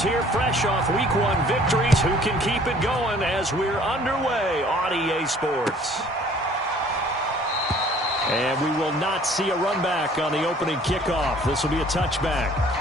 Browns here fresh off Week 1 victories. Who can keep it going as we're underway on EA Sports? And we will not see a run back on the opening kickoff. This will be a touchback.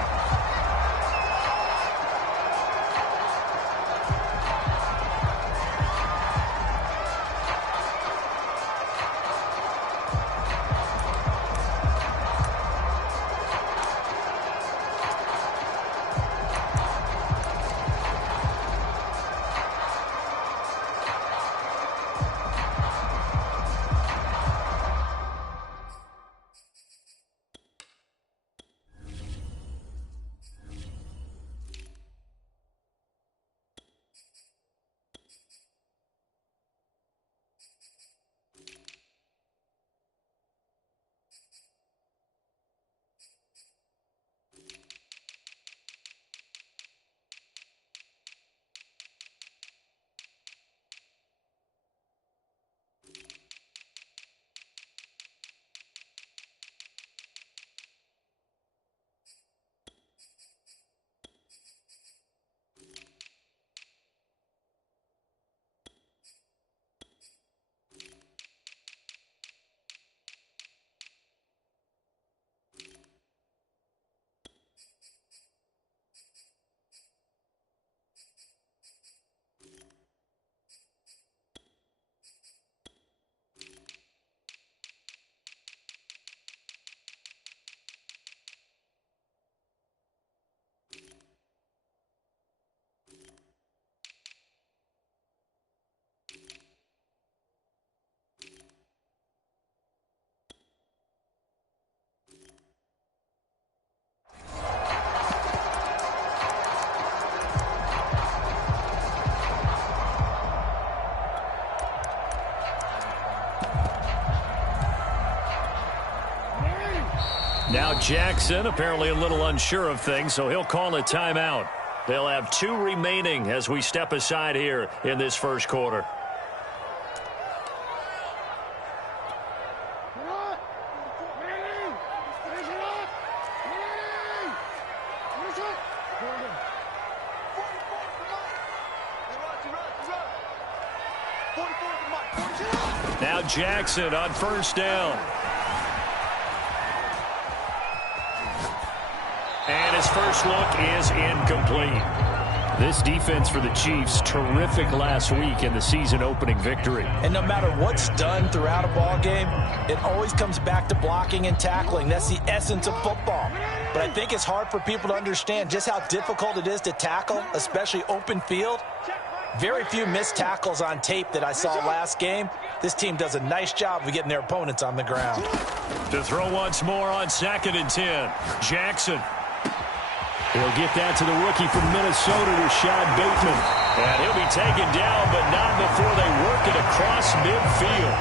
Now Jackson apparently a little unsure of things, so he'll call a timeout. They'll have 2 remaining as we step aside here in this first quarter. Now Jackson on first down. And his first look is incomplete. This defense for the Chiefs, terrific last week in the season-opening victory. And no matter what's done throughout a ball game, it always comes back to blocking and tackling. That's the essence of football. But I think it's hard for people to understand just how difficult it is to tackle, especially open field. Very few missed tackles on tape that I saw last game. This team does a nice job of getting their opponents on the ground. To throw once more on 2nd and 10. Jackson. He'll get that to the rookie from Minnesota, Rashad Bateman. And he'll be taken down, but not before they work it across midfield.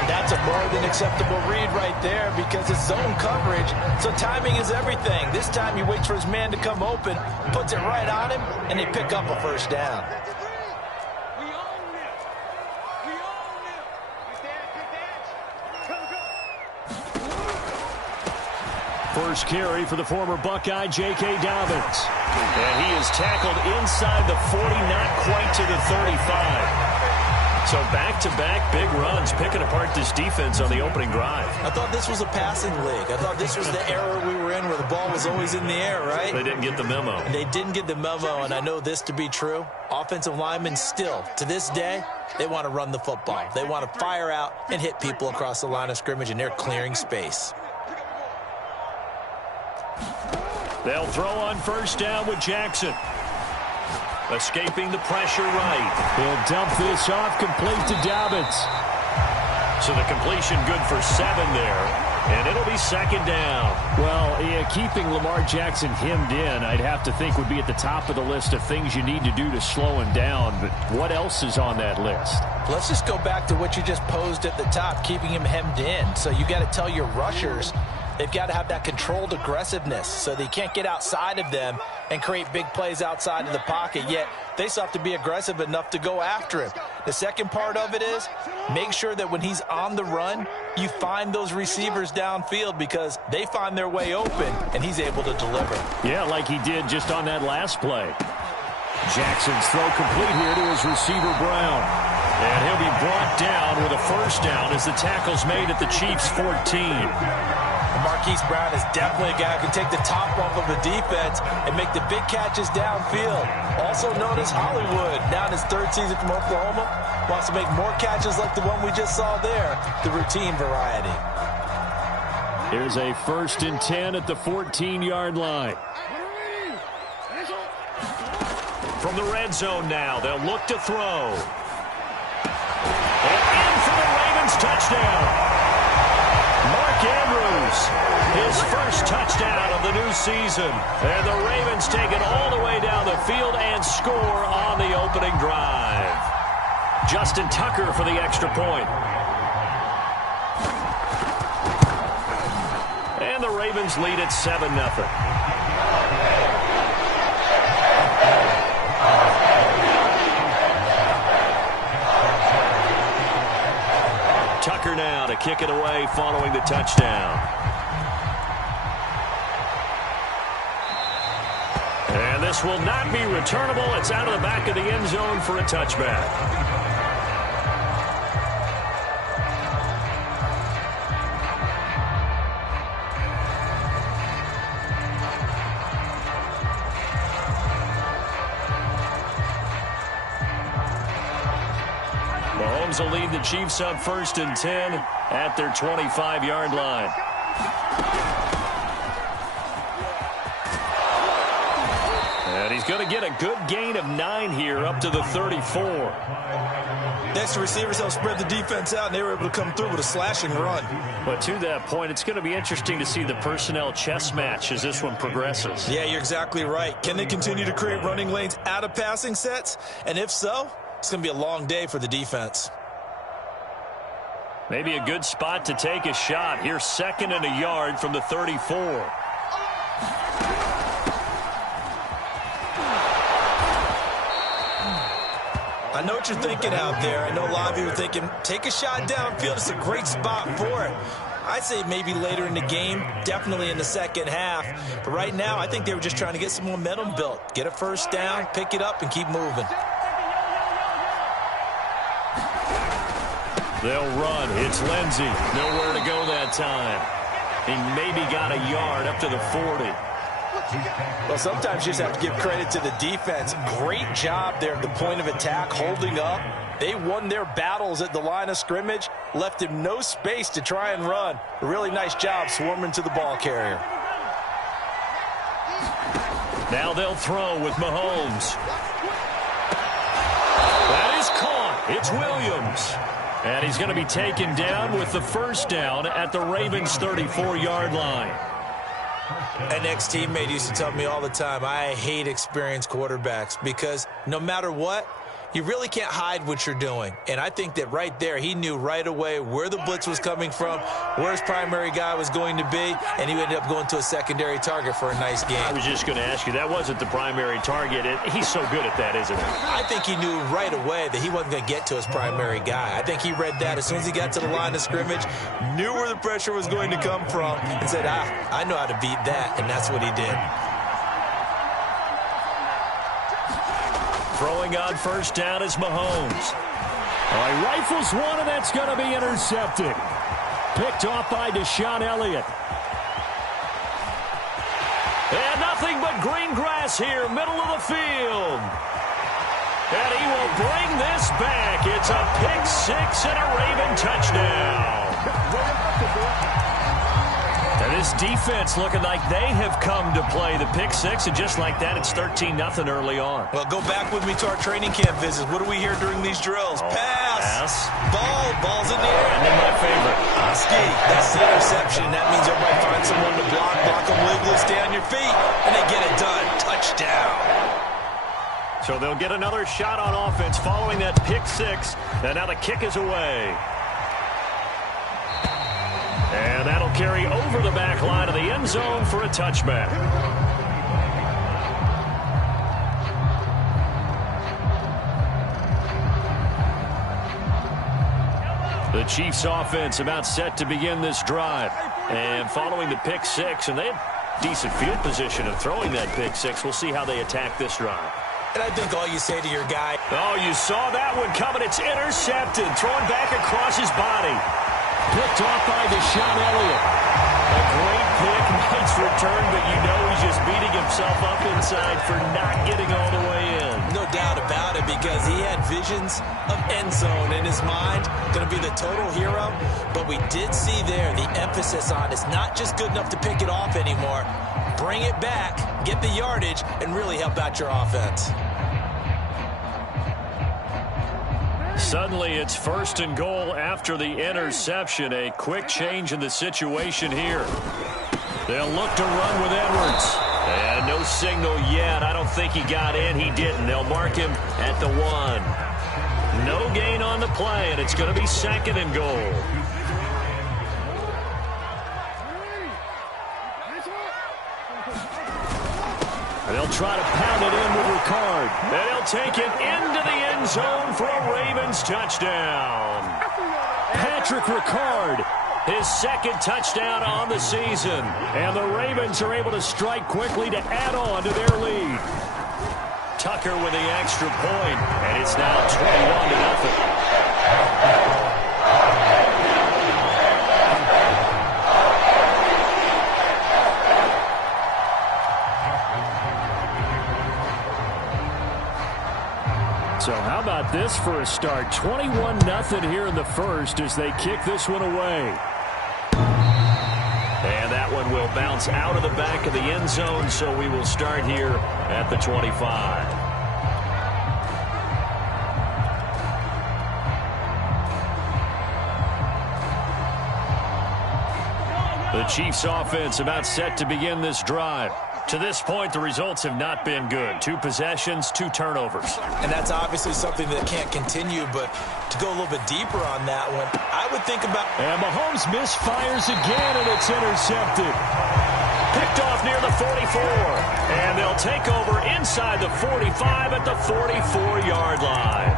And that's a more than acceptable read right there because it's zone coverage, so timing is everything. This time he waits for his man to come open, puts it right on him, and they pick up a first down. First carry for the former Buckeye, J.K. Dobbins. And he is tackled inside the 40, not quite to the 35. So back-to-back big runs, picking apart this defense on the opening drive. I thought this was a passing league. I thought this was the era we were in where the ball was always in the air, right? They didn't get the memo. And they didn't get the memo, and I know this to be true. Offensive linemen still, to this day, they want to run the football. They want to fire out and hit people across the line of scrimmage, and they're clearing space. They'll throw on first down with Jackson. Escaping the pressure right. He'll dump this off, complete to Dobbins. So the completion good for 7 there. And it'll be 2nd down. Well, yeah, keeping Lamar Jackson hemmed in, I'd have to think would be at the top of the list of things you need to do to slow him down. But what else is on that list? Let's just go back to what you just posed at the top, keeping him hemmed in. So you got to tell your rushers, they've got to have that controlled aggressiveness so they can't get outside of them and create big plays outside of the pocket, yet they still have to be aggressive enough to go after him. The second part of it is make sure that when he's on the run, you find those receivers downfield because they find their way open, and he's able to deliver. Yeah, like he did just on that last play. Jackson's throw complete here to his receiver, Brown. And he'll be brought down with a first down as the tackle's made at the Chiefs' 14. Marquise Brown is definitely a guy who can take the top off of the defense and make the big catches downfield. Also known as Hollywood, now in his third season from Oklahoma, wants to make more catches like the one we just saw there, the routine variety. Here's a 1st and 10 at the 14-yard line. From the red zone now, they'll look to throw. And in for the Ravens touchdown. Mark Andrews, his first touchdown of the new season. And the Ravens take it all the way down the field and score on the opening drive. Justin Tucker for the extra point. And the Ravens lead at 7-0. Tucker now to kick it away following the touchdown. And this will not be returnable. It's out of the back of the end zone for a touchback. Mahomes will lead the Chiefs up 1st and 10 at their 25-yard line. And he's going to get a good gain of 9 here up to the 34. Next, the receivers help spread the defense out, and they were able to come through with a slashing run. But to that point, it's going to be interesting to see the personnel chess match as this one progresses. Yeah, you're exactly right. Can they continue to create running lanes out of passing sets? And if so, it's going to be a long day for the defense. Maybe a good spot to take a shot. Here's 2nd and a yard from the 34. I know what you're thinking out there. I know a lot of you are thinking, take a shot downfield. It's a great spot for it. I'd say maybe later in the game, definitely in the second half. But right now, I think they were just trying to get some momentum built. Get a first down, pick it up, and keep moving. They'll run. It's Lindsey. Nowhere to go that time. He maybe got a yard up to the 40. Well, sometimes you just have to give credit to the defense. Great job there at the point of attack, holding up. They won their battles at the line of scrimmage, left him no space to try and run. A really nice job swarming to the ball carrier. Now they'll throw with Mahomes. That is caught. It's Williams. And he's going to be taken down with the first down at the Ravens' 34-yard line. An ex-teammate used to tell me all the time, I hate experienced quarterbacks because no matter what, you really can't hide what you're doing. And I think that right there, he knew right away where the blitz was coming from, where his primary guy was going to be, and he ended up going to a secondary target for a nice game. I was just going to ask you, that wasn't the primary target. He's so good at that, isn't he? I think he knew right away that he wasn't going to get to his primary guy. I think he read that as soon as he got to the line of scrimmage, knew where the pressure was going to come from, and said, I know how to beat that, and that's what he did. Throwing on first down is Mahomes. He rifles one, and that's going to be intercepted. Picked off by Deshaun Elliott. And nothing but green grass here, middle of the field. And he will bring this back. It's a pick six and a Raven touchdown. And this defense looking like they have come to play the pick six, and just like that, it's 13-0 early on. Well, go back with me to our training camp visits. What do we hear during these drills? Pass. Ball's in the air. And then my favorite. Ski. That's the interception. That means everybody find someone to block them legally, stay on your feet, and they get it done. Touchdown. So they'll get another shot on offense following that pick six. And now the kick is away. And that'll will carry over the back line of the end zone for a touchback. The Chiefs offense about set to begin this drive. And following the pick six, and they had decent field position of throwing that pick six. We'll see how they attack this drive. And I think all you say to your guy, oh, you saw that one coming. It's intercepted. Throwing back across his body. Picked off by Deshaun Elliott. A great pick. Nice return, but you know he's just beating himself up inside for not getting all the way in. No doubt about it, because he had visions of end zone in his mind. Going to be the total hero. But we did see there the emphasis on it's not just good enough to pick it off anymore. Bring it back, get the yardage, and really help out your offense. Suddenly it's 1st and goal after the interception. A quick change in the situation here. They'll look to run with Edwards. And no signal yet. I don't think he got in. He didn't. They'll mark him at the 1. No gain on the play, and it's going to be 2nd and goal. They'll try to pound it in with Ricard. And he'll take it into the end zone for a Ravens touchdown. Patrick Ricard, his 2nd touchdown on the season. And the Ravens are able to strike quickly to add on to their lead. Tucker with the extra point, and it's now 21-0. So how about this for a start? 21-0 here in the first as they kick this one away. And that one will bounce out of the back of the end zone, so we will start here at the 25. The Chiefs offense about set to begin this drive. To this point, the results have not been good. 2 possessions, 2 turnovers. And that's obviously something that can't continue, but to go a little bit deeper on that one, I would think about... And Mahomes misfires again, and it's intercepted. Picked off near the 44. And they'll take over inside the 45 at the 44-yard line.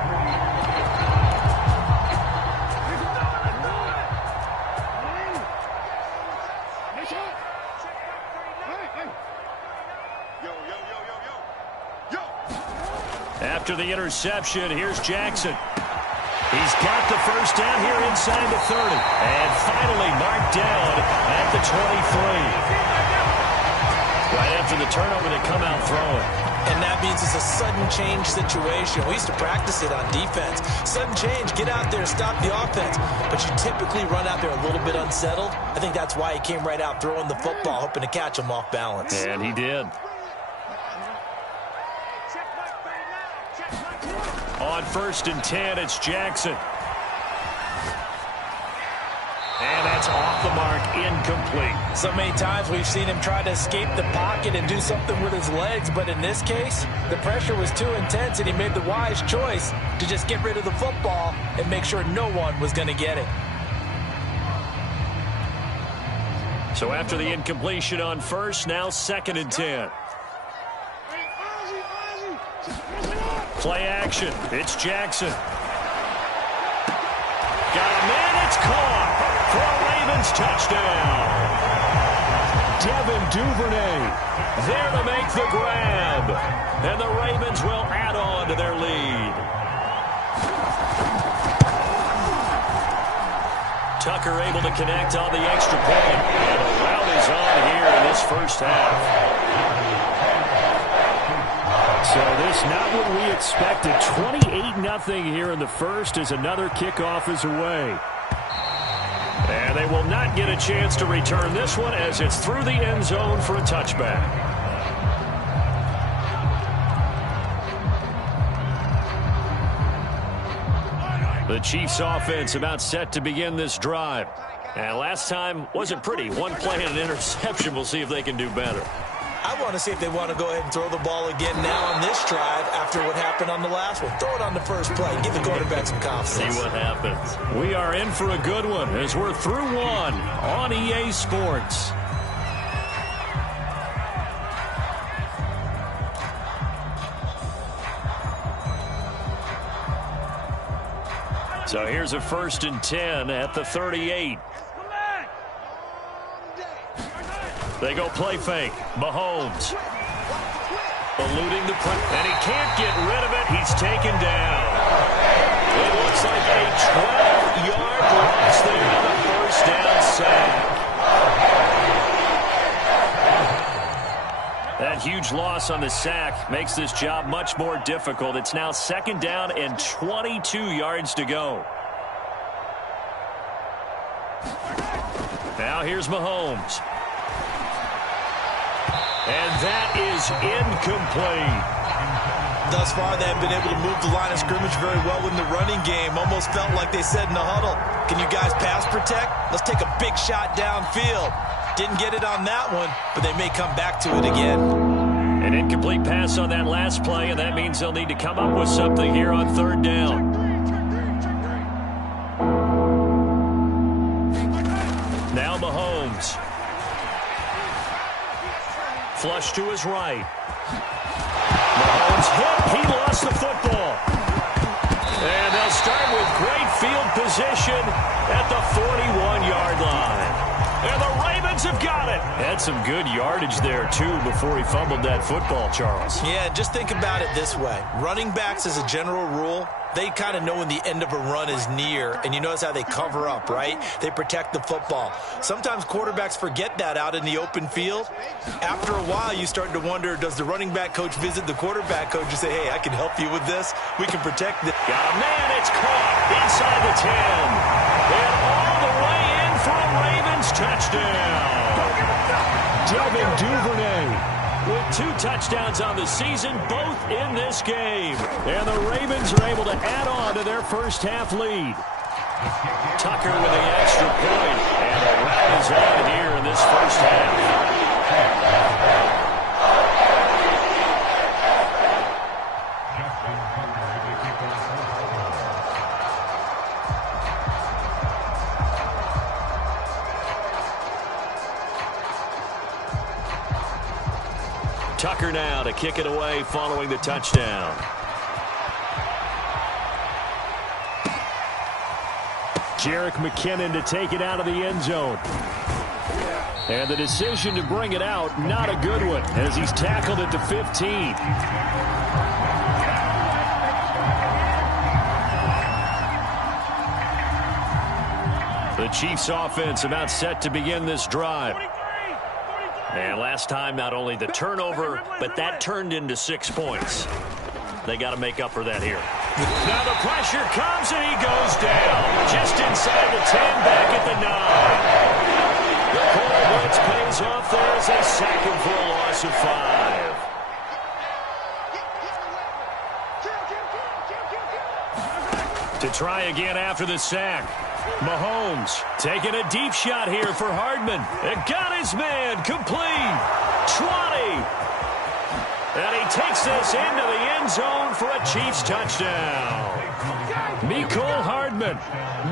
After the interception, here's Jackson. He's got the first down here inside the 30. And finally marked down at the 23. Right after the turnover, they come out throwing. And that means it's a sudden change situation. We used to practice it on defense. Sudden change, get out there, stop the offense. But you typically run out there a little bit unsettled. I think that's why he came right out throwing the football, hoping to catch him off balance. And he did. On 1st and 10, it's Jackson. And that's off the mark, incomplete. So many times we've seen him try to escape the pocket and do something with his legs, but in this case, the pressure was too intense, and he made the wise choice to just get rid of the football and make sure no one was going to get it. So after the incompletion on 1st, now 2nd and 10. Play action. It's Jackson. Got a man. It's caught for a Ravens touchdown. Devin Duvernay there to make the grab. And the Ravens will add on to their lead. Tucker able to connect on the extra point. And the rout is on here in this first half. So this not what we expected. 28-0 here in the first as another kickoff is away. And they will not get a chance to return this one as it's through the end zone for a touchback. The Chiefs offense about set to begin this drive. And last time wasn't pretty. One play and an interception. We'll see if they can do better. I want to see if they want to go ahead and throw the ball again now on this drive after what happened on the last one. Throw it on the first play. Give the quarterback some confidence. See what happens. We are in for a good one as we're through one on EA Sports. So here's a 1st and 10 at the 38. They go play fake. Mahomes eluding the press, and he can't get rid of it. He's taken down. It looks like a 12-yard loss there on the 1st down sack. That huge loss on the sack makes this job much more difficult. It's now 2nd down and 22 yards to go. Now here's Mahomes. And that is incomplete. Thus far, they have been able to move the line of scrimmage very well in the running game. Almost felt like they said in the huddle, can you guys pass protect? Let's take a big shot downfield. Didn't get it on that one, but they may come back to it again. An incomplete pass on that last play, and that means they'll need to come up with something here on 3rd down. Now Mahomes. Flush to his right. Mahomes hit. He lost the football. And they'll start with great field position at the 41-yard line. And the Ravens have got it. Had some good yardage there, too, before he fumbled that football, Charles. Yeah, just think about it this way. Running backs, as a general rule, they kind of know when the end of a run is near, and you notice how they cover up, right? They protect the football. Sometimes quarterbacks forget that out in the open field. After a while, you start to wonder, does the running back coach visit the quarterback coach and say, hey, I can help you with this? We can protect this. Got a man, it's caught inside the 10. And all the way in for a Ravens touchdown. Devin Duvernay with 2 touchdowns on the season, both in this game. And the Ravens are able to add on to their first half lead. Tucker with the extra point, and the rout is on here in this first half. Tucker now to kick it away following the touchdown. Jerick McKinnon to take it out of the end zone. And the decision to bring it out, not a good one, as he's tackled at the 15. The Chiefs offense about set to begin this drive. And last time, not only the turnover, but that turned into 6 points. They got to make up for that here. Now the pressure comes, and he goes down. Just inside the 10, back at the 9. The corner blitz pays off there as they sack him for a loss of 5. To try again after the sack. Mahomes taking a deep shot here for Hardman. It got his man complete. 20. And he takes this into the end zone for a Chiefs touchdown. Mecole Hardman,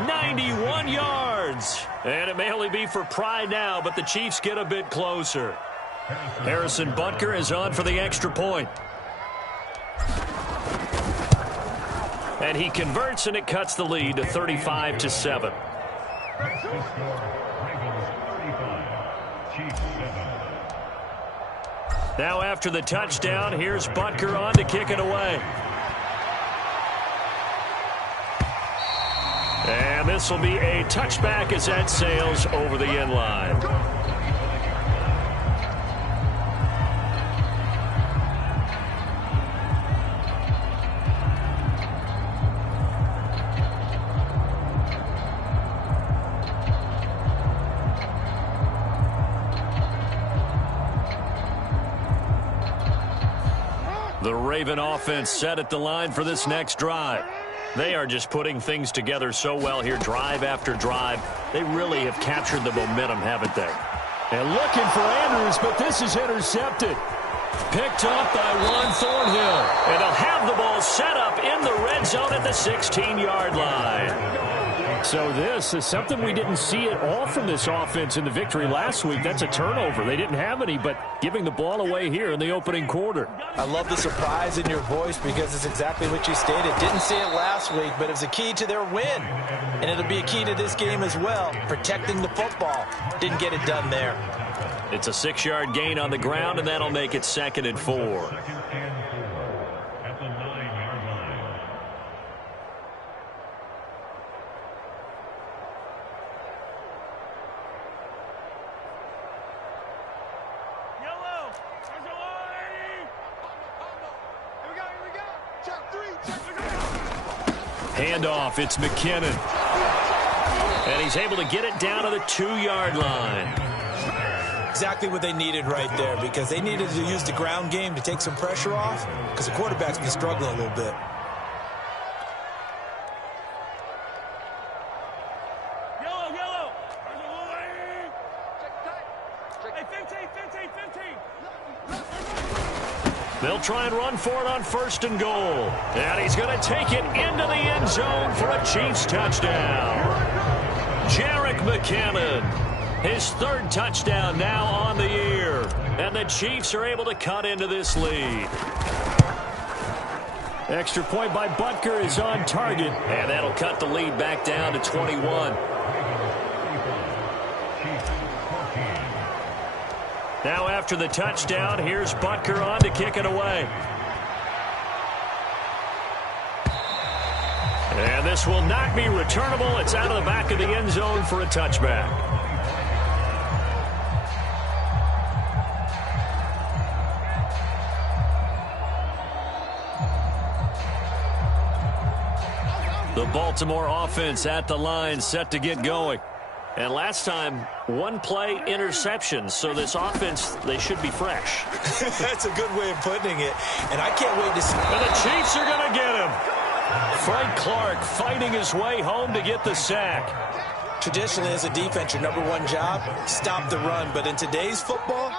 91 yards. And it may only be for pride now, but the Chiefs get a bit closer. Harrison Butker is on for the extra point. And he converts, and it cuts the lead to 35-7. Now after the touchdown, here's Butker on to kick it away. And this will be a touchback as that sails over the end line. The Raven offense set at the line for this next drive. They are just putting things together so well here, drive after drive. They really have captured the momentum, haven't they? And looking for Andrews, but this is intercepted. Picked up by Juan Thornhill. And they'll have the ball set up in the red zone at the 16-yard line. So this is something we didn't see at all from this offense in the victory last week. That's a turnover. They didn't have any, but giving the ball away here in the opening quarter. I love the surprise in your voice because it's exactly what you stated. Didn't see it last week, but it was a key to their win. And it'll be a key to this game as well, protecting the football. Didn't get it done there. It's a 6-yard gain on the ground, and that'll make it 2nd and 4. Handoff, it's McKinnon. And he's able to get it down to the 2-yard line. Exactly what they needed right there, because they needed to use the ground game to take some pressure off, because the quarterback's been struggling a little bit. Yellow. They'll try and run for it on 1st and goal. And he's going to take it into the end zone for a Chiefs touchdown. Jerick McKinnon, his 3rd touchdown now on the year. And the Chiefs are able to cut into this lead. Extra point by Butker is on target. And that'll cut the lead back down to 21. Now after the touchdown, here's Butker on to kick it away. And this will not be returnable. It's out of the back of the end zone for a touchback. The Baltimore offense at the line, set to get going. And last time, 1-play interception. So this offense, they should be fresh. That's a good way of putting it. And I can't wait to see. And the Chiefs are going to get him. Frank Clark fighting his way home to get the sack. Traditionally, as a defense, your #1 job, stop the run. But in today's football,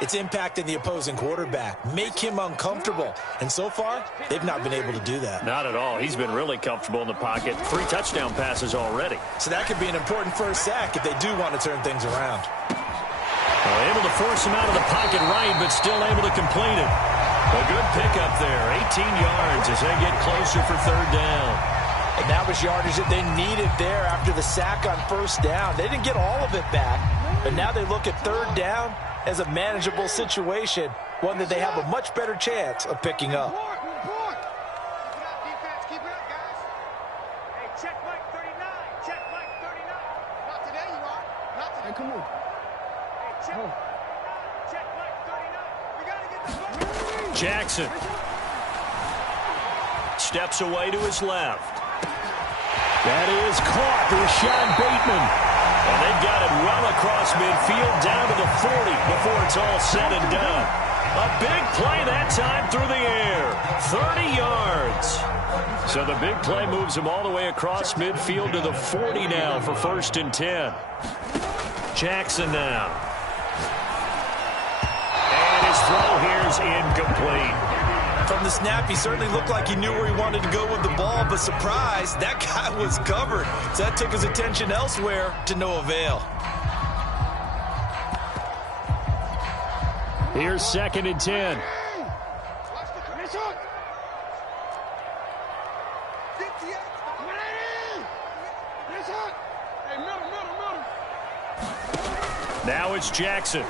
it's impacting the opposing quarterback. Make him uncomfortable. And so far, they've not been able to do that. Not at all. He's been really comfortable in the pocket. 3 touchdown passes already. So that could be an important first sack if they do want to turn things around. Well, able to force him out of the pocket right, but still able to complete it. A good pickup there. 18 yards as they get closer for 3rd down. And that was yardage that they needed there after the sack on 1st down. They didn't get all of it back, but now they look at 3rd down as a manageable situation, one that they have a much better chance of picking up. Keep it up, guys. Hey, check Mike 39. Check Mike 39. Not today, you are. Not today. Hey, come on. Hey, check Mike 39. We got to get the ball. Jackson steps away to his left. That is caught. Rashad Bateman. And they've got it well across midfield down to the 40 before it's all said and done. A big play that time through the air. 30 yards. So the big play moves him all the way across midfield to the 40 now for 1st and 10. Jackson now. And his throw here's incomplete. From the snap, he certainly looked like he knew where he wanted to go with the ball, but surprise, that guy was covered. So that took his attention elsewhere to no avail. Here's 2nd and 10. Now it's Jackson.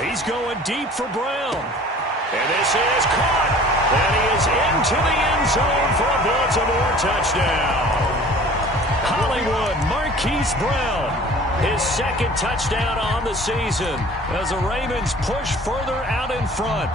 He's going deep for Brown. And this is caught. And he is into the end zone for a Baltimore touchdown. Hollywood Marquise Brown, his 2nd touchdown on the season as the Ravens push further out in front.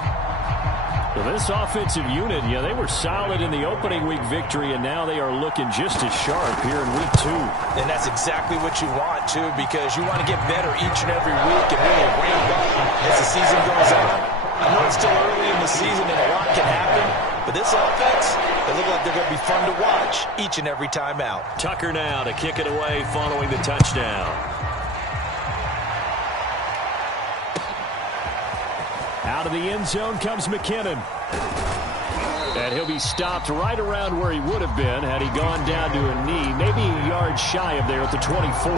Well, this offensive unit, yeah, they were solid in the opening week victory, and now they are looking just as sharp here in week 2. And that's exactly what you want, too, because you want to get better each and every week and really ramp up as the season goes on. I know it's still early in the season and a lot can happen, but this offense, they look like they're going to be fun to watch each and every time out. Tucker now to kick it away following the touchdown. Out of the end zone comes McKinnon. And he'll be stopped right around where he would have been had he gone down to a knee, maybe a yard shy of there at the 24.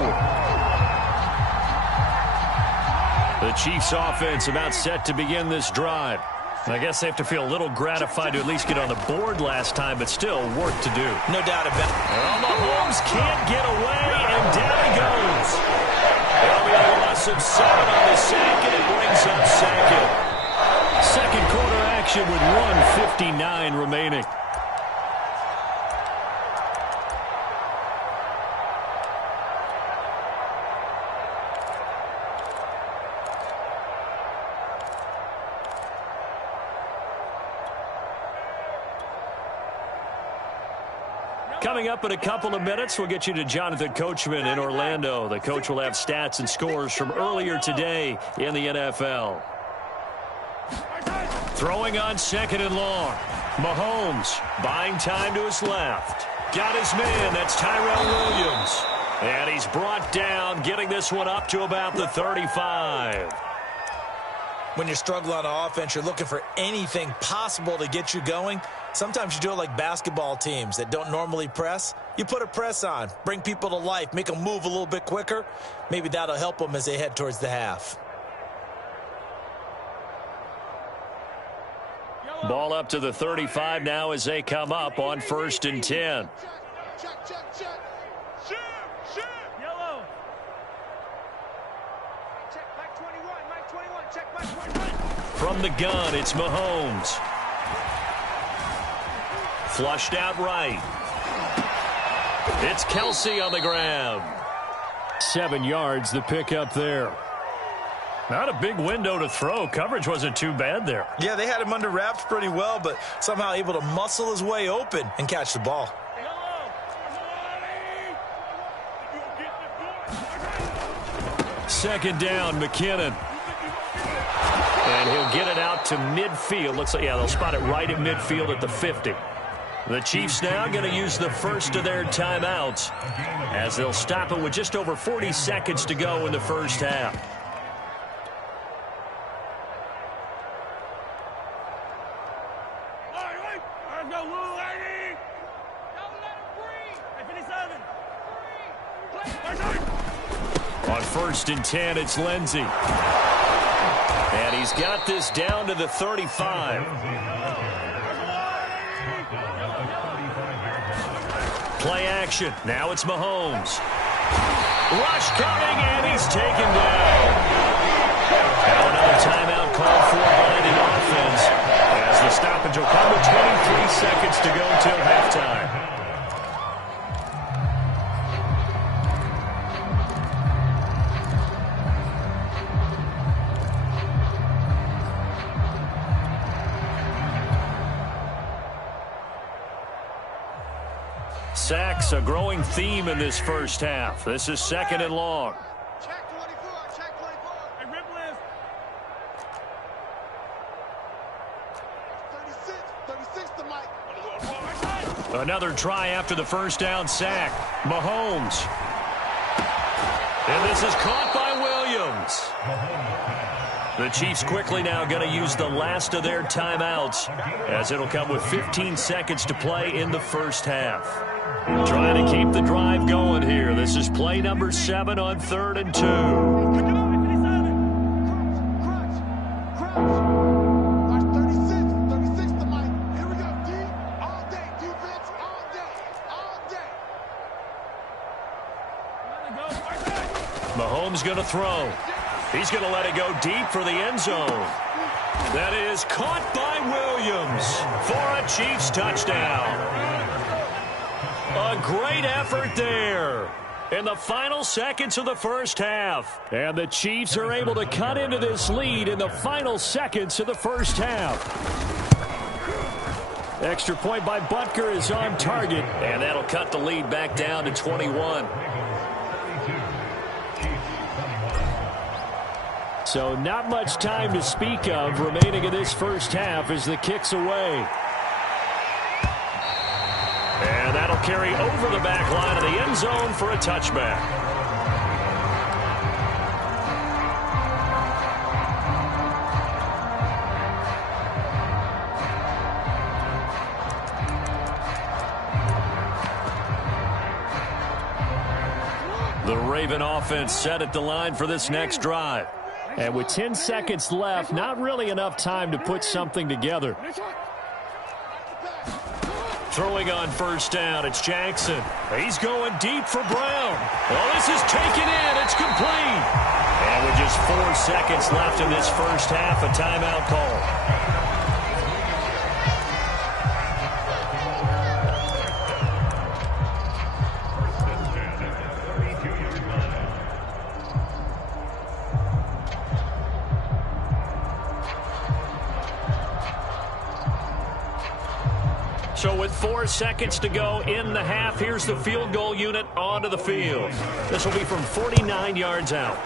The Chiefs offense about set to begin this drive. I guess they have to feel a little gratified to at least get on the board last time, but still work to do. No doubt about it. Well, Mahomes can't get away, and down he goes. There'll be a loss of 7 on the sack, and it brings up second. Second quarter action with 1:59 remaining. Coming up in a couple of minutes, we'll get you to Jonathan Coachman in Orlando. The coach will have stats and scores from earlier today in the NFL. Throwing on 2nd and long. Mahomes buying time to his left. Got his man. That's Tyrell Williams. And he's brought down, getting this one up to about the 35. When you're struggling on offense, you're looking for anything possible to get you going. Sometimes you do it like basketball teams that don't normally press. You put a press on, bring people to life, make them move a little bit quicker. Maybe that'll help them as they head towards the half. Ball up to the 35 now as they come up on 1st and 10. Check. Shoot. Yellow. Check Mike 21. Mike 21. Check Mike 21. From the gun, it's Mahomes. Flushed out right. It's Kelsey on the grab. 7 yards, the pickup there. Not a big window to throw. Coverage wasn't too bad there. Yeah, they had him under wraps pretty well, but somehow able to muscle his way open and catch the ball. Second down, McKinnon. And he'll get it out to midfield. Looks like, yeah, they'll spot it right at midfield at the 50. The Chiefs now going to use the first of their timeouts as they'll stop it with just over 40 seconds to go in the first half. On 1st and 10, it's Lindsey. And he's got this down to the 35. Play action. Now it's Mahomes. Rush coming, and he's taken down. Now another timeout called for by the offense as the stoppage will come with 23 seconds to go till halftime. Sacks, a growing theme in this first half. This is 2nd and long. Check 24. Check 24. Hey, rip list. 36 to Mike. Another try after the first down sack. Mahomes. And this is caught by Williams. The Chiefs quickly now going to use the last of their timeouts as it'll come with 15 seconds to play in the first half. Trying to keep the drive going here. This is play number 7 on 3rd and 2. Watch 36 to Mike. Here we go. D all day. Defense all day. Mahomes going to throw. He's going to let it go deep for the end zone. That is caught by Williams for a Chiefs touchdown. A great effort there in the final seconds of the first half. And the Chiefs are able to cut into this lead in the final seconds of the first half. Extra point by Butker is on target, and that'll cut the lead back down to 21. So not much time to speak of remaining in this first half as the kick's away. And that'll carry over the back line of the end zone for a touchback. The Raven offense set at the line for this next drive. And with 10 seconds left, not really enough time to put something together. Throwing on first down, it's Jackson. He's going deep for Brown. Well, this is taken in. It's complete. And with just 4 seconds left in this first half, a timeout call. So with 4 seconds to go in the half, here's the field goal unit onto the field. This will be from 49 yards out.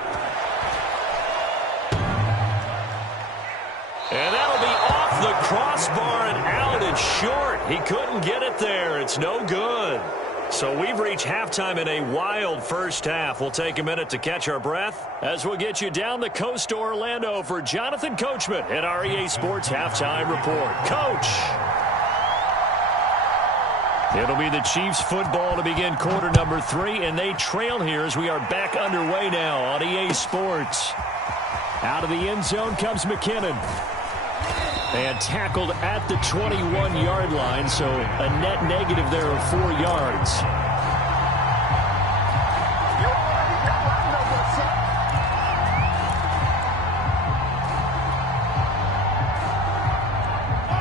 And that'll be off the crossbar and out. It's short. He couldn't get it there. It's no good. So we've reached halftime in a wild first half. We'll take a minute to catch our breath as we'll get you down the coast to Orlando for Jonathan Coachman at our EA Sports Halftime Report. Coach. It'll be the Chiefs football to begin quarter number 3, and they trail here as we are back underway now on EA Sports. Out of the end zone comes McKinnon. And tackled at the 21-yard line, so a net negative there of 4 yards.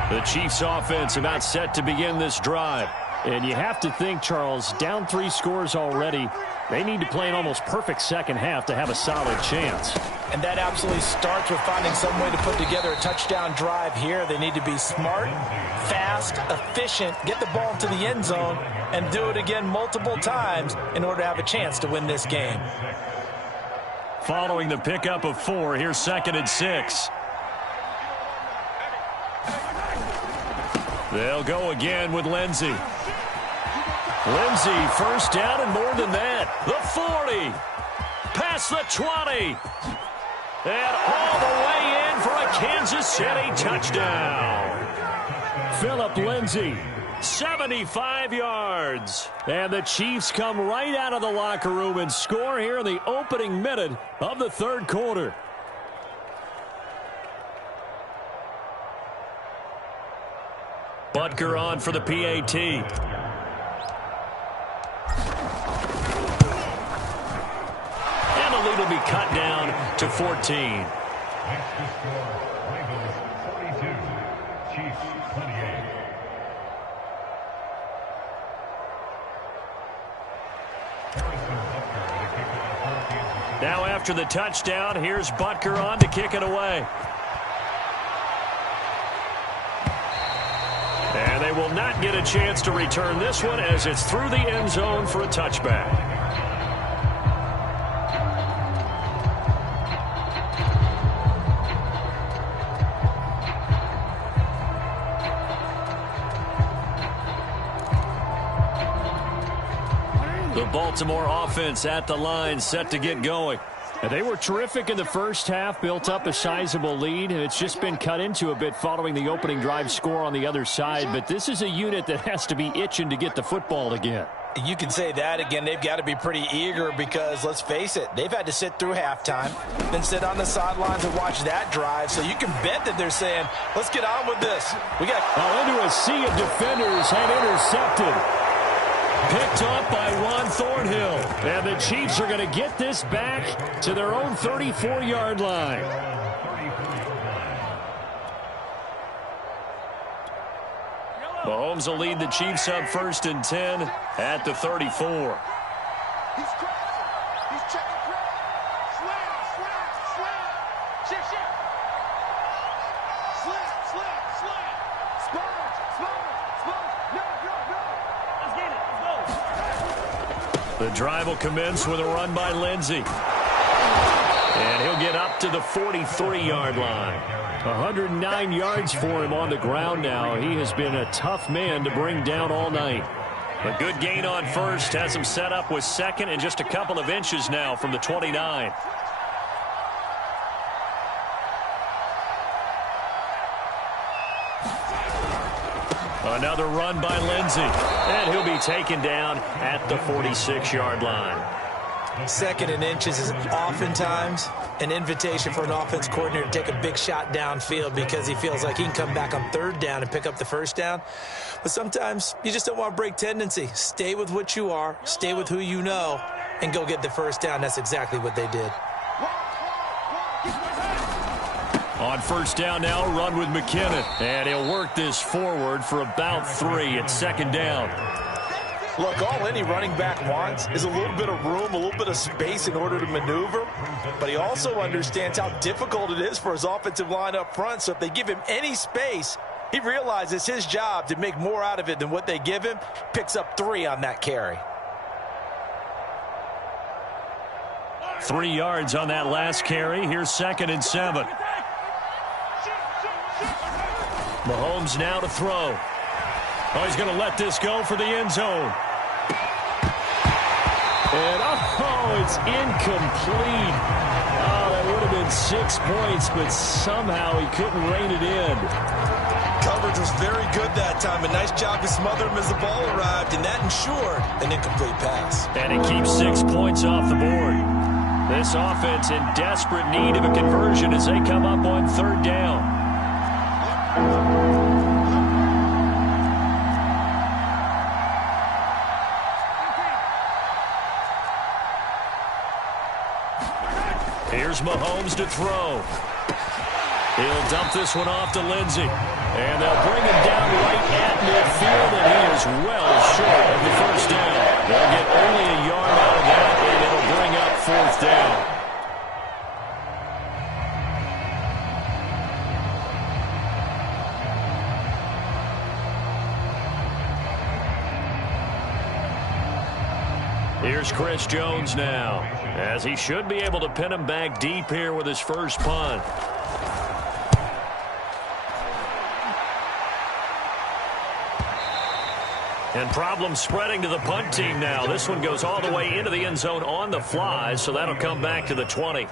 The Chiefs offense about set to begin this drive. And you have to think, Charles, down 3 scores already. They need to play an almost perfect second half to have a solid chance. And that absolutely starts with finding some way to put together a touchdown drive here. They need to be smart, fast, efficient, get the ball into the end zone, and do it again multiple times in order to have a chance to win this game. Following the pickup of 4, here's 2nd and 6. They'll go again with Lindsey. Lindsey, first down and more than that. The 40. Past the 20. And all the way in for a Kansas City touchdown. Phillip Lindsay. 75 yards. And the Chiefs come right out of the locker room and score here in the opening minute of the third quarter. Butker on for the PAT. And the lead will be cut down to 14. Now after the touchdown, here's Butker on to kick it away. And they will not get a chance to return this one as it's through the end zone for a touchback. The Baltimore offense at the line, set to get going. And they were terrific in the first half, built up a sizable lead, and it's just been cut into a bit following the opening drive score on the other side. But this is a unit that has to be itching to get the football again. You can say that again. They've got to be pretty eager because, let's face it, they've had to sit through halftime, then sit on the sidelines and watch that drive. So you can bet that they're saying, let's get on with this. We got into a sea of defenders and intercepted. Picked up by Juan Thornhill. And the Chiefs are going to get this back to their own 34-yard line. Mahomes will lead the Chiefs up 1st and 10 at the 34. He's crossing. He's checking credit. Slam. Shift. Slam. Sponge. No. Let's get it. Let's go. The drive will commence with a run by Lindsey. And he'll get up to the 43-yard line. 109 yards for him on the ground now. He has been a tough man to bring down all night. A good gain on first has him set up with 2nd and just a couple of inches now from the 29. Another run by Lindsey. And he'll be taken down at the 46-yard line. Second and inches is oftentimes an invitation for an offense coordinator to take a big shot downfield because he feels like he can come back on third down and pick up the first down. But sometimes you just don't want to break tendency. Stay with what you are, stay with who you know, and go get the first down. That's exactly what they did. On first down now, run with McKinnon. And he'll work this forward for about 3 at second down. Look, all any running back wants is a little bit of room, a little bit of space in order to maneuver. But he also understands how difficult it is for his offensive line up front. So if they give him any space, he realizes his job to make more out of it than what they give him. Picks up 3 on that carry. 3 yards on that last carry. Here's 2nd and 7. Mahomes now to throw. Oh, he's going to let this go for the end zone. And, oh, it's incomplete. Oh, that would have been 6 points, but somehow he couldn't rein it in. Coverage was very good that time. A nice job to smother him as the ball arrived, and that ensured an incomplete pass. And it keeps 6 points off the board. This offense in desperate need of a conversion as they come up on third down. Here's Mahomes to throw. He'll dump this one off to Lindsey. And they'll bring him down right at midfield, and he is well short of the first down. They'll get only a yard out of that, and it'll bring up fourth down. Here's Chris Jones now, as he should be able to pin him back deep here with his first punt. And problems spreading to the punt team now. This one goes all the way into the end zone on the fly, so that'll come back to the 20.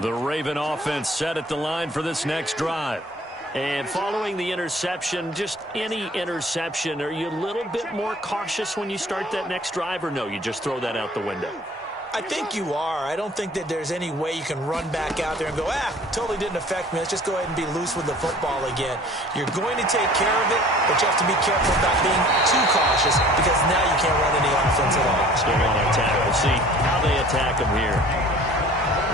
The Raven offense set at the line for this next drive. And following the interception, just any interception, are you a little bit more cautious when you start that next drive, or no, you just throw that out the window? I think you are. I don't think that there's any way you can run back out there and go, totally didn't affect me. Let's just go ahead and be loose with the football again. You're going to take care of it, but you have to be careful about being too cautious because now you can't run any offense at all. Still want to attack. We'll see how they attack them here.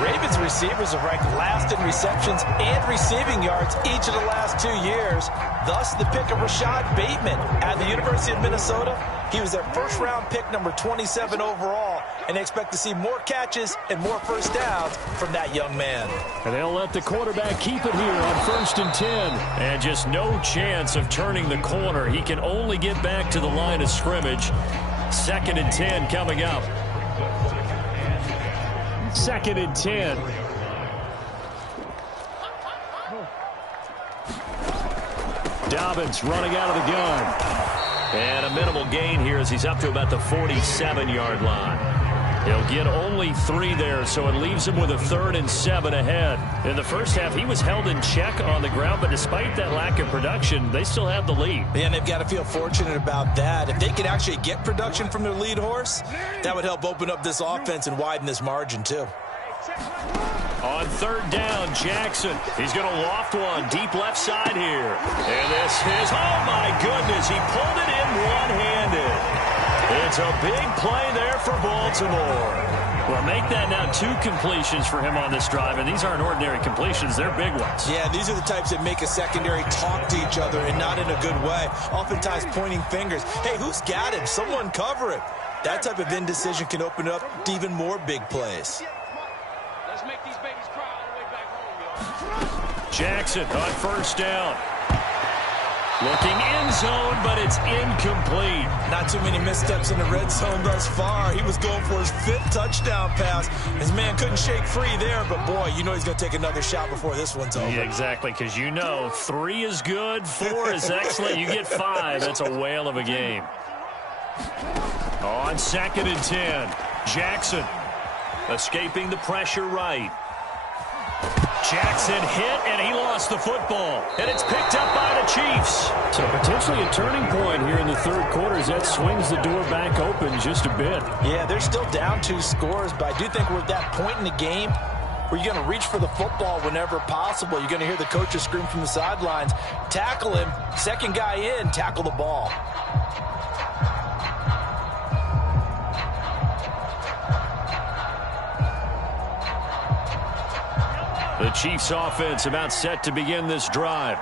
Ravens receivers have ranked last in receptions and receiving yards each of the last 2 years. Thus, the pick of Rashad Bateman at the University of Minnesota. He was their first-round pick, number 27 overall, and they expect to see more catches and more first downs from that young man. And they'll let the quarterback keep it here on 1st and 10. And just no chance of turning the corner. He can only get back to the line of scrimmage. 2nd and 10 coming up. 2nd and 10. Dobbins running out of the gun. And a minimal gain here as he's up to about the 47-yard line. He'll get only 3 there, so it leaves him with a 3rd and 7 ahead. In the first half, he was held in check on the ground, but despite that lack of production, they still have the lead. And they've got to feel fortunate about that. If they could actually get production from their lead horse, that would help open up this offense and widen this margin, too. On third down, Jackson. He's going to loft one deep left side here. And this is, oh my goodness, he pulled it in one-handed. It's a big play there for Baltimore. Well, make that now 2 completions for him on this drive, and these aren't ordinary completions. They're big ones. Yeah, these are the types that make a secondary talk to each other and not in a good way. Oftentimes pointing fingers. Hey, who's got him? Someone cover it. That type of indecision can open up to even more big plays. Make these babies cry all the way back home, y'all. Jackson on first down. Looking end zone, but it's incomplete. Not too many missteps in the red zone thus far. He was going for his 5th touchdown pass. His man couldn't shake free there, but boy, you know he's going to take another shot before this one's over. Yeah, exactly, because you know 3 is good, 4 is excellent. You get 5. That's a whale of a game. On 2nd and 10, Jackson. Escaping the pressure right. Jackson hit, and he lost the football. And it's picked up by the Chiefs. So potentially a turning point here in the third quarter as that swings the door back open just a bit. Yeah, they're still down 2 scores, but I do think we're at that point in the game where you're going to reach for the football whenever possible. You're going to hear the coaches scream from the sidelines, tackle him, second guy in, tackle the ball. The Chiefs offense about set to begin this drive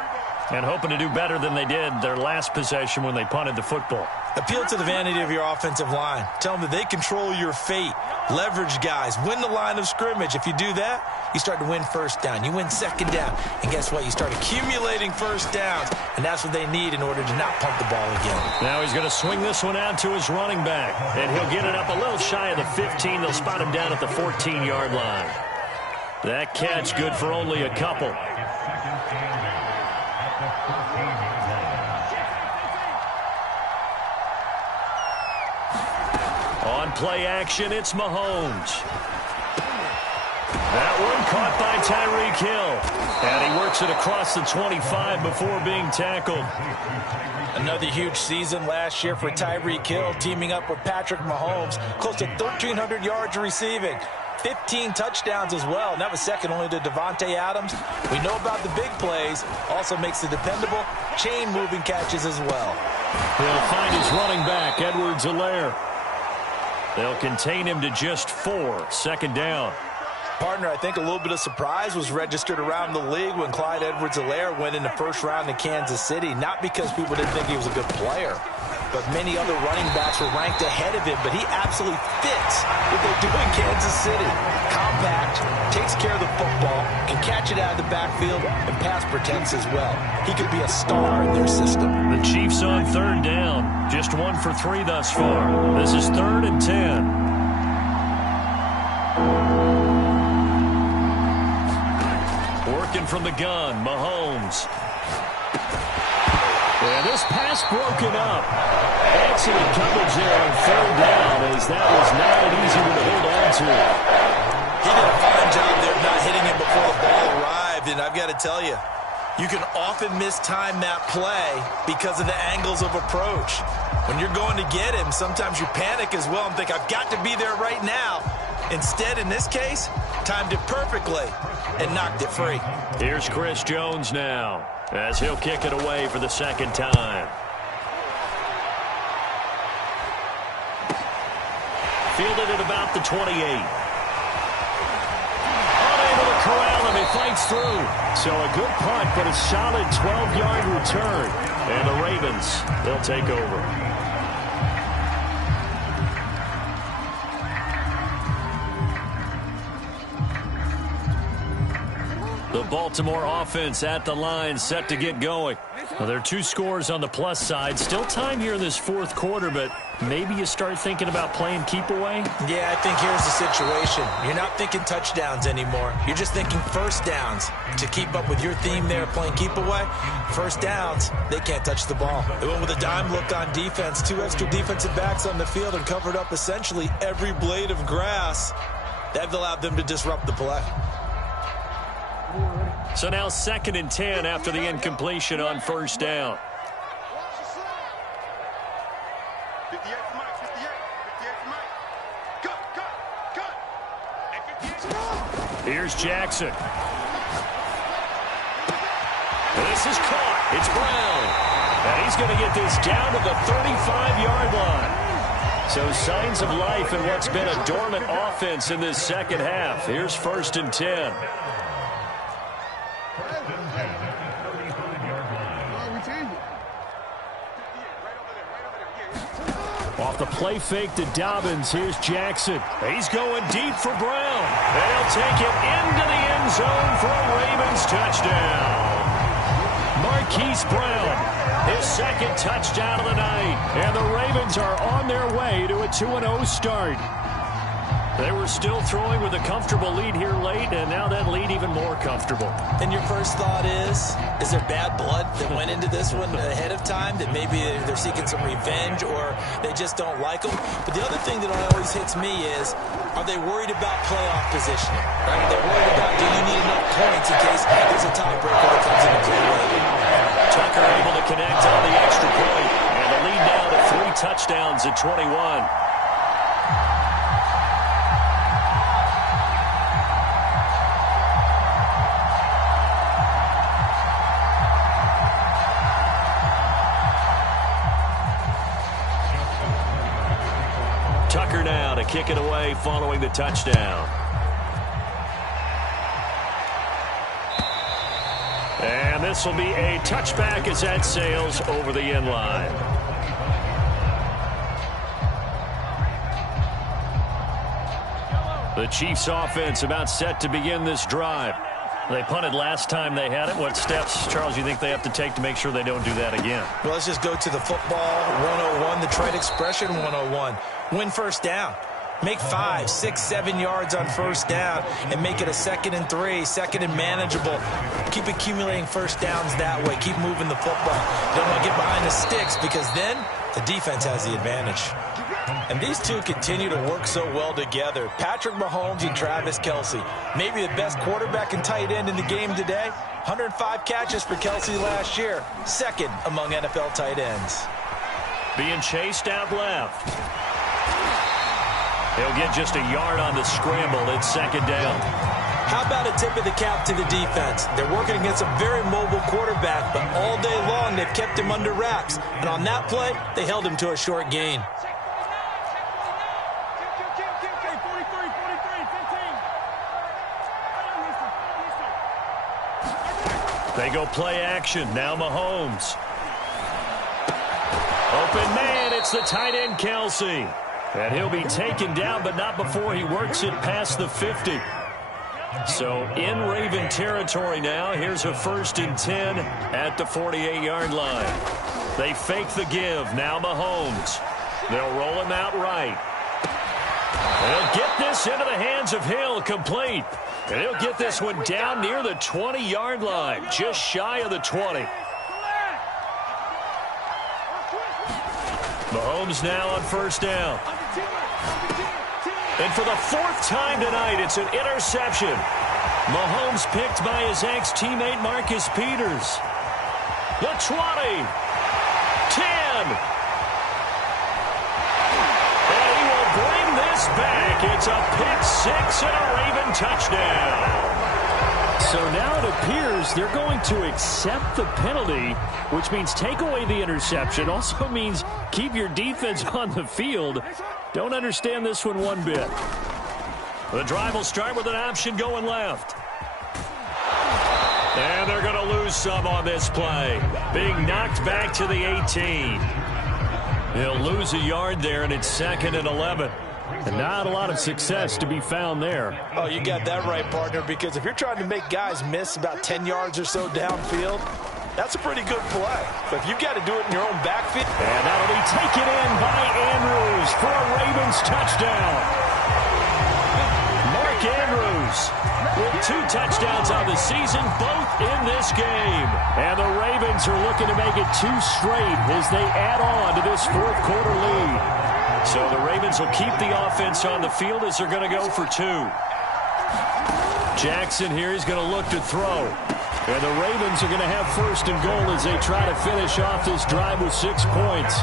and hoping to do better than they did their last possession when they punted the football. Appeal to the vanity of your offensive line. Tell them that they control your fate. Leverage guys. Win the line of scrimmage. If you do that, you start to win first down. You win second down. And guess what? You start accumulating first downs. And that's what they need in order to not punt the ball again. Now he's going to swing this one out to his running back. And he'll get it up a little shy of the 15. They'll spot him down at the 14-yard line. That catch good for only a couple. On play action, it's Mahomes. That one caught by Tyreek Hill. And he works it across the 25 before being tackled. Another huge season last year for Tyreek Hill, teaming up with Patrick Mahomes. Close to 1,300 yards receiving. 15 touchdowns as well, and that was second only to Davante Adams. We know about the big plays. Also makes the dependable chain-moving catches as well. He'll find his running back, Edwards-Helaire. They'll contain him to just 4. Second down. Partner, I think a little bit of surprise was registered around the league when Clyde Edwards-Helaire went in the first round to Kansas City. Not because people didn't think he was a good player, but many other running backs were ranked ahead of him. But he absolutely fits what they do in Kansas City. Compact, takes care of the football, can catch it out of the backfield, and pass protects as well. He could be a star in their system. The Chiefs on third down. Just 1 for 3 thus far. This is 3rd and 10. Working from the gun, Mahomes. And this pass broken up. Excellent coverage there on 3rd down, as that was not an easy one to hold on to. He did a fine job there of not hitting him before the ball arrived, and I've got to tell you, you can often mistime that play because of the angles of approach. When you're going to get him, sometimes you panic as well and think, I've got to be there right now. Instead, in this case, timed it perfectly and knocked it free. Here's Chris Jones now, as he'll kick it away for the second time. Fielded at about the 28. Unable to corral him, he fights through. So a good punt, but a solid 12-yard return. And the Ravens, they'll take over. The Baltimore offense at the line, set to get going. Well, there are 2 scores on the plus side. Still time here in this 4th quarter, but maybe you start thinking about playing keep away? Yeah, I think here's the situation. You're not thinking touchdowns anymore. You're just thinking first downs. To keep up with your theme there, playing keep away, first downs, they can't touch the ball. They went with a dime look on defense. 2 extra defensive backs on the field and covered up essentially every blade of grass. That allowed them to disrupt the play. So now 2nd and 10 after the incompletion on first down. 58 for Mike, 58 for Mike. Cut. Here's Jackson. This is caught. It's Brown. And he's going to get this down to the 35-yard line. So signs of life in what's been a dormant offense in this second half. Here's 1st and 10. Off the play fake to Dobbins, here's Jackson. He's going deep for Brown. They'll take it into the end zone for a Ravens touchdown. Marquise Brown, his 2nd touchdown of the night. And the Ravens are on their way to a 2-0 start. They were still throwing with a comfortable lead here late, and now that lead even more comfortable. And your first thought is there bad blood that went into this one ahead of time, that maybe they're seeking some revenge or they just don't like them? But the other thing that always hits me is, are they worried about playoff positioning? Right? They're worried about, do you need enough points in downs at 21. Tucker now to kick it away following the touchdown. And this will be a touchback as that sails over the end line. The Chiefs offense about set to begin this drive. They punted last time they had it. What steps, Charles, do you think they have to take to make sure they don't do that again? Well, let's just go to the football 101, the trade expression 101. Win first down. Make 5, 6, 7 yards on first down and make it a 2nd and 3, 2nd and manageable. Keep accumulating first downs that way. Keep moving the football. Don't want to get behind the sticks because then the defense has the advantage. And these two continue to work so well together. Patrick Mahomes and Travis Kelce. Maybe the best quarterback and tight end in the game today. 105 catches for Kelce last year. 2nd among NFL tight ends. Being chased out left. He'll get just a yard on the scramble. It's 2nd down. How about a tip of the cap to the defense? They're working against a very mobile quarterback, but all day long they've kept him under wraps. And on that play, they held him to a short gain. They go play action. Now Mahomes. Open man. It's the tight end, Kelce. And he'll be taken down, but not before he works it past the 50. So in Raven territory now. Here's a 1st and 10 at the 48-yard line. They fake the give. Now Mahomes. They'll roll him out right. They'll get this into the hands of Hill, complete. And he'll get this one down near the 20-yard line, just shy of the 20. Mahomes now on first down. And for the 4th time tonight, it's an interception. Mahomes picked by his ex-teammate Marcus Peters. The 20. 10. And he will bring this back. It's a pick 6 and a Raven touchdown. So now it appears they're going to accept the penalty, which means take away the interception. Also means keep your defense on the field. Don't understand this one bit. The drive will start with an option going left. And they're going to lose some on this play. Being knocked back to the 18. He'll lose a yard there, and it's 2nd and 11. And not a lot of success to be found there. Oh, you got that right, partner, because if you're trying to make guys miss about 10 yards or so downfield, that's a pretty good play. But if you've got to do it in your own backfield. And that'll be taken in by Andrews for a Ravens touchdown. Mark Andrews with 2 touchdowns on the season, both in this game. And the Ravens are looking to make it 2 straight as they add on to this 4th quarter lead. So the Ravens will keep the offense on the field as they're going to go for 2. Jackson here is going to look to throw. And the Ravens are going to have 1st and goal as they try to finish off this drive with 6 points.